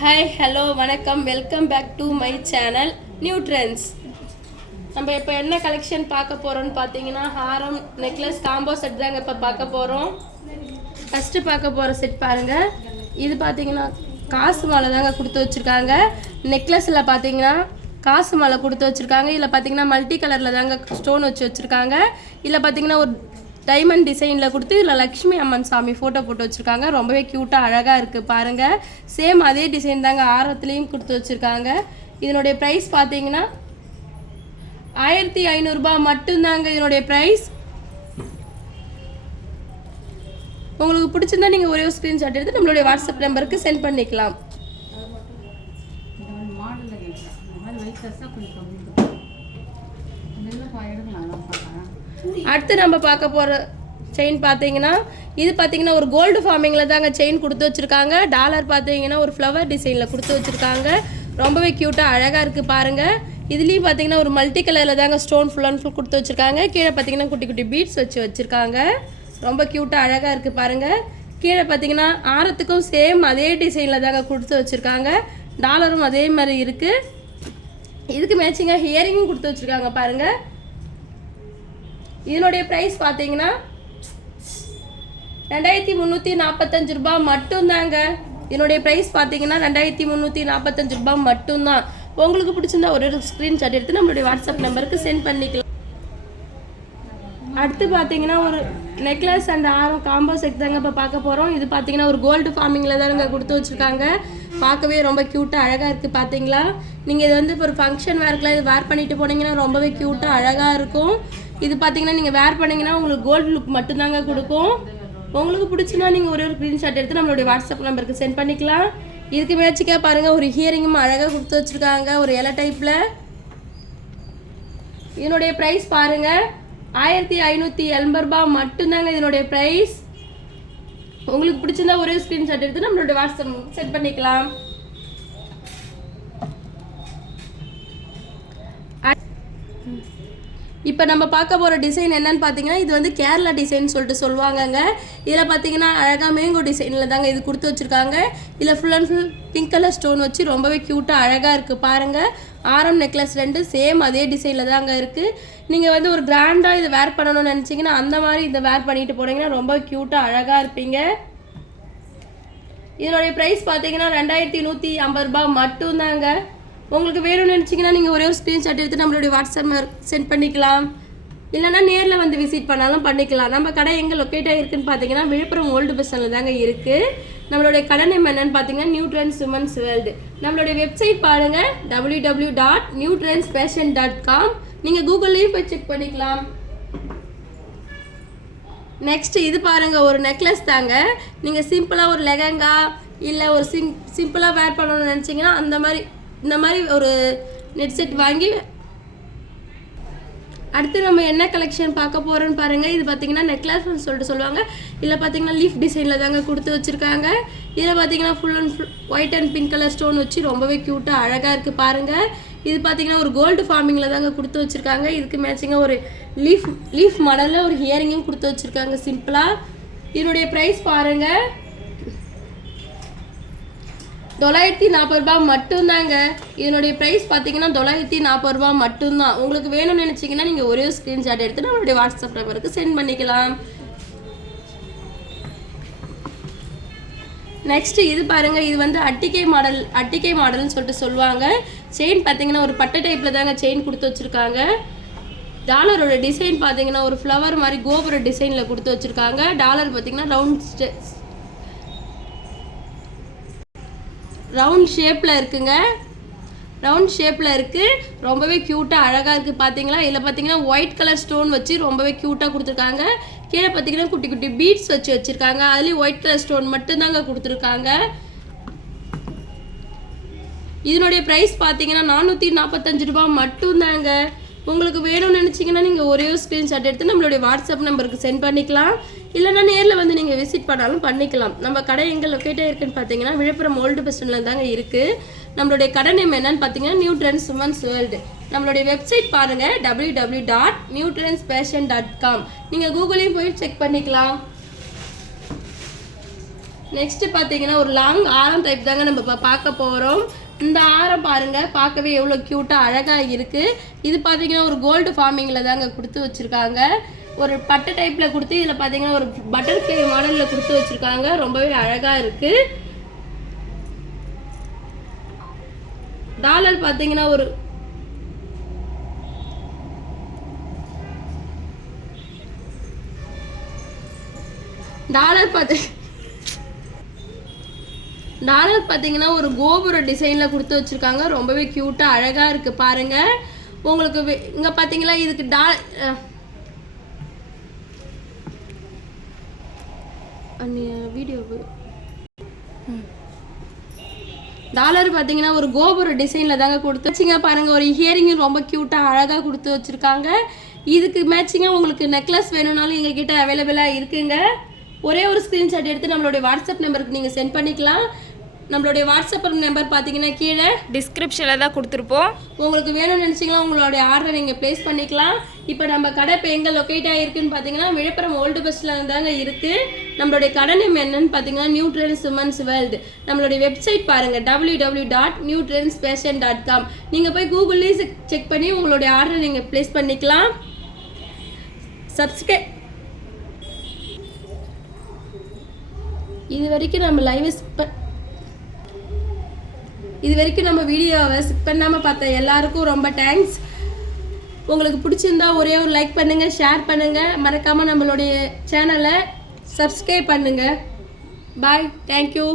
Hi hello வணக்கம். Welcome back to my channel new trends நம்ம இப்போ என்ன கலெக்ஷன் பார்க்க போகிறோம்னு பார்த்தீங்கன்னா ஹாரம் நெக்லஸ் காம்போ செட் தாங்க இப்போ பார்க்க போகிறோம் ஃபஸ்ட்டு பார்க்க போகிற செட் பாருங்கள் இது பார்த்தீங்கன்னா காசு மாலை தாங்க கொடுத்து வச்சுருக்காங்க. நெக்லஸில் பார்த்தீங்கன்னா காசு மாலை கொடுத்து வச்சுருக்காங்க. இதில் பார்த்தீங்கன்னா மல்டி கலரில் தாங்க ஸ்டோன் வச்சு வச்சுருக்காங்க. இதில் பார்த்தீங்கன்னா ஒரு டைமண்ட் டிசைனில் கொடுத்து இதில் லக்ஷ்மி அம்மன் சாமி ஃபோட்டோ போட்டு வச்சுருக்காங்க. ரொம்பவே க்யூட்டாக அழகாக இருக்குது பாருங்கள் சேம் அதே டிசைன் தாங்க ஆரத்துலேயும் கொடுத்து வச்சுருக்காங்க. இதனுடைய ப்ரைஸ் பார்த்தீங்கன்னா ஆயிரத்தி ஐநூறுரூபா மட்டும்தாங்க இதனுடைய ப்ரைஸ் உங்களுக்கு பிடிச்சிருந்தா நீங்கள் ஒரே ஒரு ஸ்க்ரீன்ஷாட் எடுத்து நம்மளுடைய வாட்ஸ்அப் நம்பருக்கு சென்ட் பண்ணிக்கலாம். மாடலில் அடுத்து நம்ம பார்க்க போகிற செயின் பார்த்தீங்கன்னா இது பார்த்தீங்கன்னா ஒரு கோல்டு ஃபார்மிங்கில் தாங்க செயின் கொடுத்து வச்சுருக்காங்க. டாலர் பார்த்தீங்கன்னா ஒரு ஃப்ளவர் டிசைனில் கொடுத்து வச்சுருக்காங்க. ரொம்பவே க்யூட்டாக அழகாக இருக்குது பாருங்கள் இதுலேயும் பார்த்தீங்கன்னா ஒரு மல்டி கலரில் தாங்க ஸ்டோன் ஃபுல் அண்ட் ஃபுல் கொடுத்து வச்சுருக்காங்க. கீழே பார்த்தீங்கன்னா குட்டி குட்டி பீட்ஸ் வச்சு வச்சுருக்காங்க. ரொம்ப க்யூட்டாக அழகாக இருக்குது பாருங்கள் கீழே பார்த்தீங்கன்னா ஆரத்துக்கும் சேம் அதே டிசைனில் தாங்க கொடுத்து வச்சுருக்காங்க. டாலரும் அதே மாதிரி இருக்குது இதுக்கு மேட்சிங்காக ஹியரிங்கும் கொடுத்து வச்சுருக்காங்க பாருங்கள் இதனுடைய ப்ரைஸ் பார்த்தீங்கன்னா ரெண்டாயிரத்தி முந்நூற்றி நாற்பத்தஞ்சு ரூபாய் மட்டும்தாங்க. இதனுடைய ப்ரைஸ் பார்த்தீங்கன்னா ரெண்டாயிரத்தி முந்நூற்றி நாற்பத்தஞ்சு ரூபாய் மட்டும்தான். உங்களுக்கு பிடிச்சிருந்தா ஒரு ஒரு ஸ்க்ரீன்ஷாட் எடுத்து நம்மளுடைய வாட்ஸ்அப் நம்பருக்கு சென்ட் பண்ணிக்கலாம். அடுத்து பார்த்தீங்கன்னா ஒரு நெக்லஸ் அண்ட் ஆரம் காம்போ செட் தாங்க இப்போ பார்க்க போகிறோம் இது பார்த்தீங்கன்னா ஒரு கோல்டு ஃபார்மிங்கில் தாங்க கொடுத்து வச்சுருக்காங்க. பார்க்கவே ரொம்ப க்யூட்டாக அழகாக இருக்குது பார்த்தீங்களா? நீங்கள் இது வந்து இப்போ ஒரு ஃபங்க்ஷன் வேர்க்கெலாம் இது வேர் பண்ணிட்டு போனீங்கன்னா ரொம்பவே க்யூட்டாக அழகாக இருக்கும். இது பார்த்தீங்கன்னா நீங்கள் வேர் பண்ணீங்கன்னா உங்களுக்கு கோல்டு லுக் மட்டும்தாங்க கொடுக்கும். உங்களுக்கு பிடிச்சினா நீங்கள் ஒரே ஒரு ஸ்க்ரீன்ஷாட் எடுத்து நம்மளுடைய வாட்ஸ்அப் நம்பருக்கு சென்ட் பண்ணிக்கலாம். இதுக்கு மேட்சிக்காக பாருங்கள் ஒரு ஹியரிங்கும் அழகாக கொடுத்து வச்சுருக்காங்க ஒரு இலை டைப்பில் இதனுடைய ப்ரைஸ் பாருங்கள் ஆயிரத்தி ஐநூற்றி எண்பது ரூபாய் மட்டும்தாங்க இதனுடைய ப்ரைஸ் உங்களுக்கு பிடிச்சிருந்தா ஒரே ஸ்க்ரீன்ஷாட் எடுத்து நம்மளோட வாட்ஸ்அப் செட் பண்ணிக்கலாம். இப்போ நம்ம பார்க்க போகிற டிசைன் என்னன்னு பார்த்தீங்கன்னா இது வந்து கேரளா டிசைன் சொல்லிட்டு சொல்லுவாங்கங்க. இதில் பார்த்தீங்கன்னா அழகாக மேங்கோ டிசைனில் தாங்க இது கொடுத்து வச்சுருக்காங்க. இதில் full and full pink colour stone வச்சு ரொம்பவே க்யூட்டாக அழகாக இருக்குது பாருங்கள் ஆரம் நெக்லஸ் ரெண்டு சேம் அதே டிசைனில் தாங்க இருக்குது நீங்கள் வந்து ஒரு கிராண்டாக இதை வேர் பண்ணணும்னு நினச்சிங்கன்னா அந்த மாதிரி இதை வேர் பண்ணிட்டு போனீங்கன்னா ரொம்ப க்யூட்டாக அழகாக இருப்பீங்க. இதனுடைய ப்ரைஸ் பார்த்தீங்கன்னா ரெண்டாயிரத்தி நூற்றி ஐம்பது ரூபாய் மட்டும்தாங்க. உங்களுக்கு வேணும்னு நினச்சிங்கன்னா நீங்கள் ஒரே ஒரு ஸ்க்ரீன்ஷாட் எடுத்து நம்மளுடைய வாட்ஸ்அப் சென்ட் பண்ணிக்கலாம். இல்லைன்னா நேரில் வந்து விசிட் பண்ணாலும் பண்ணிக்கலாம். நம்ம கடை எங்கே லொக்கேட் ஆகிருக்குன்னு பார்த்தீங்கன்னா விழுப்புரம் ஓல்டு பஸ் ஸ்டாண்டில் தாங்க இருக்குது நம்மளுடைய கடை நேம் என்னன்னு பார்த்தீங்கன்னா நியூ ட்ரெண்ட்ஸ் உமன்ஸ் வேர்ல்டு நம்மளுடைய வெப்சைட் பாருங்கள் W W dot new trends fashion dot com நீங்கள் கூகுள்லேயும் போய் செக் பண்ணிக்கலாம். நெக்ஸ்ட் இது பாருங்கள் ஒரு நெக்லஸ் தாங்க. நீங்கள் சிம்பிளாக ஒரு லெகங்கா இல்லை ஒரு சிம் சிம்பிளாக வேர் பண்ணணும்னு நினச்சிங்கன்னா அந்த மாதிரி இந்த மாதிரி ஒரு நெட் செட் வாங்கி அடுத்து நம்ம என்ன கலெக்ஷன் பார்க்க போகிறோன்னு பாருங்கள் இது பார்த்தீங்கன்னா நெக்லஸ்னு சொல்லிட்டு சொல்லுவாங்க. இதில் பார்த்தீங்கன்னா லீஃப் டிசைனில் தாங்க கொடுத்து வச்சுருக்காங்க. இதில் பார்த்தீங்கன்னா full and full white and pink colour stone வச்சு ரொம்பவே க்யூட்டாக அழகாக இருக்குது பாருங்கள் இது பார்த்தீங்கன்னா ஒரு கோல்டு ஃபார்மிங்கில் தாங்க கொடுத்து வச்சுருக்காங்க. இதுக்கு மேட்சிங்காக ஒரு லீஃப் லீஃப் மாடலில் ஒரு ஹியரிங்கும் கொடுத்து வச்சுருக்காங்க. சிம்பிளாக இதனுடைய ப்ரைஸ் பாருங்கள் தொள்ளாயிரத்தி நாற்பது ரூபாய் மட்டும்தாங்க. இதனுடைய ப்ரைஸ் பார்த்தீங்கன்னா தொள்ளாயிரத்தி நாற்பது ரூபாய் மட்டும்தான். உங்களுக்கு வேணும்னு நினச்சிங்கன்னா நீங்கள் ஒரே ஸ்க்ரீன்ஷாட் எடுத்து நம்மளுடைய வாட்ஸ்அப் நம்பருக்கு சென்ட் பண்ணிக்கலாம். நெக்ஸ்ட் இது பாருங்க இது வந்து அட்டிகை மாடல் அட்டிகை மாடல்னு சொல்லிட்டு சொல்லுவாங்க. செயின் பார்த்தீங்கன்னா ஒரு பட்டை டைப்பில் தாங்க செயின் கொடுத்து வச்சுருக்காங்க. டாலரோட டிசைன் பார்த்தீங்கன்னா ஒரு ஃப்ளவர் மாதிரி கோபுர டிசைனில் கொடுத்து வச்சுருக்காங்க. டாலர் பார்த்தீங்கன்னா ரவுண்ட் ரவுண்ட் ஷேப்பில் இருக்குங்க. ரவுண்ட் ஷேப்பில் இருக்குது ரொம்பவே க்யூட்டாக அழகாக இருக்குது பார்த்தீங்களா இதில் பார்த்தீங்கன்னா ஒயிட் கலர் ஸ்டோன் வச்சு ரொம்பவே க்யூட்டாக கொடுத்துருக்காங்க. கீழே பார்த்தீங்கன்னா குட்டி குட்டி பீட்ஸ் வச்சு வச்சுருக்காங்க. அதுலேயும் ஒயிட் கலர் ஸ்டோன் மட்டும்தாங்க கொடுத்துருக்காங்க. இதனுடைய ப்ரைஸ் பார்த்தீங்கன்னா நானூற்றி நாற்பத்தஞ்சு ரூபாய் மட்டும்தாங்க. உங்களுக்கு வேணும்னு நினச்சிங்கன்னா நீங்கள் ஒரே ஒரு ஸ்க்ரீன்ஷாட் எடுத்து நம்மளுடைய வாட்ஸ்அப் நம்பருக்கு சென்ட் பண்ணிக்கலாம். இல்லைன்னா நேரில் வந்து நீங்கள் விசிட் பண்ணாலும் பண்ணிக்கலாம். நம்ம கடை எங்கே லொக்கேட்டாக இருக்குன்னு பார்த்தீங்கன்னா விழுப்புரம் ஓல்டு பஸ் ஸ்டாண்டில் தாங்க இருக்குது நம்மளுடைய கடை நேம் என்னன்னு பார்த்தீங்கன்னா நியூ ட்ரெண்ட்ஸ் உமன்ஸ் வேர்ல்டு நம்மளுடைய வெப்சைட் பாருங்கள் W W dot new trends fashion dot com நீங்கள் கூகுளையும் போய் செக் பண்ணிக்கலாம். நெக்ஸ்ட்டு பார்த்தீங்கன்னா ஒரு லாங் ஆரம் டைப் தாங்க நம்ம இப்போ பார்க்க போகிறோம் இந்த ஆரம் பாருங்க பார்க்கவே எவ்வளோ க்யூட்டாக அழகாக இருக்குது இது பார்த்தீங்கன்னா ஒரு கோல்டு ஃபார்மிங்கில் தாங்க கொடுத்து வச்சுருக்காங்க. ஒரு பட்டு டைப்பில் கொடுத்து இதில் பார்த்தீங்கன்னா ஒரு பட்டர்ஃப்ளை மாடலில் கொடுத்து வச்சுருக்காங்க. ரொம்பவே அழகாக இருக்குது டாலர் பார்த்தீங்கன்னா ஒரு டாலர் பார்த்து டாலர் பார்த்தீங்கன்னா ஒரு கோபுர டிசைனில் கொடுத்து வச்சுருக்காங்க. ரொம்பவே க்யூட்டாக அழகாக இருக்குது பாருங்கள் உங்களுக்கு இங்கே பார்த்தீங்களா இதுக்கு டா வீடியோ டாலர் பார்த்தீங்கன்னா ஒரு கோபுர டிசைனில் தாங்க கொடுத்து வச்சுங்க. பாருங்கள் ஒரு ஹியரிங்கும் ரொம்ப க்யூட்டாக அழகாக கொடுத்து வச்சுருக்காங்க. இதுக்கு மேட்சிங்காக உங்களுக்கு நெக்லஸ் வேணும்னாலும் எங்ககிட்ட அவைலபிளாக இருக்குங்க. ஒரே ஒரு ஸ்க்ரீன்ஷாட் எடுத்து நம்மளுடைய வாட்ஸ்அப் நம்பருக்கு நீங்கள் சென்ட் பண்ணிக்கலாம். நம்மளுடைய வாட்ஸ்அப் நம்பர் பார்த்தீங்கன்னா கீழே. டிஸ்கிரிப்ஷனில் தான் கொடுத்துருப்போம். உங்களுக்கு வேணும்னு நினச்சிங்கன்னா உங்களுடைய ஆர்டரை நீங்கள் ப்ளேஸ் பண்ணிக்கலாம். இப்போ நம்ம கடை இப்போ எங்கே லொக்கேட் ஆகிருக்குன்னு பார்த்தீங்கன்னா விழுப்புரம் ஓல்டு பஸ்ஸில் தாங்க இருக்குது நம்மளுடைய கடை நேம் என்னன்னு பார்த்தீங்கன்னா நியூ ட்ரெண்ட்ஸ் உமன்ஸ் வேர்ல்டு நம்மளுடைய வெப்சைட் பாருங்கள் W W dot new trends fashion dot com நீங்கள் போய் கூகுள்லேயும் செக் பண்ணி உங்களுடைய ஆர்டரை நீங்கள் ப்ளேஸ் பண்ணிக்கலாம். சப்ஸ்கிரைப் இது வரைக்கும் நம்ம லைவ் இது வரைக்கும் நம்ம வீடியோவை ஸ்கிப் பண்ணாமல் பார்த்த எல்லாருக்கும் ரொம்ப தேங்க்ஸ் உங்களுக்கு பிடிச்சிருந்தா ஒரே ஒரு லைக் பண்ணுங்கள் ஷேர் பண்ணுங்கள் மறக்காமல் நம்மளுடைய சேனலை சப்ஸ்கிரைப் பண்ணுங்கள் பாய் தேங்க்யூ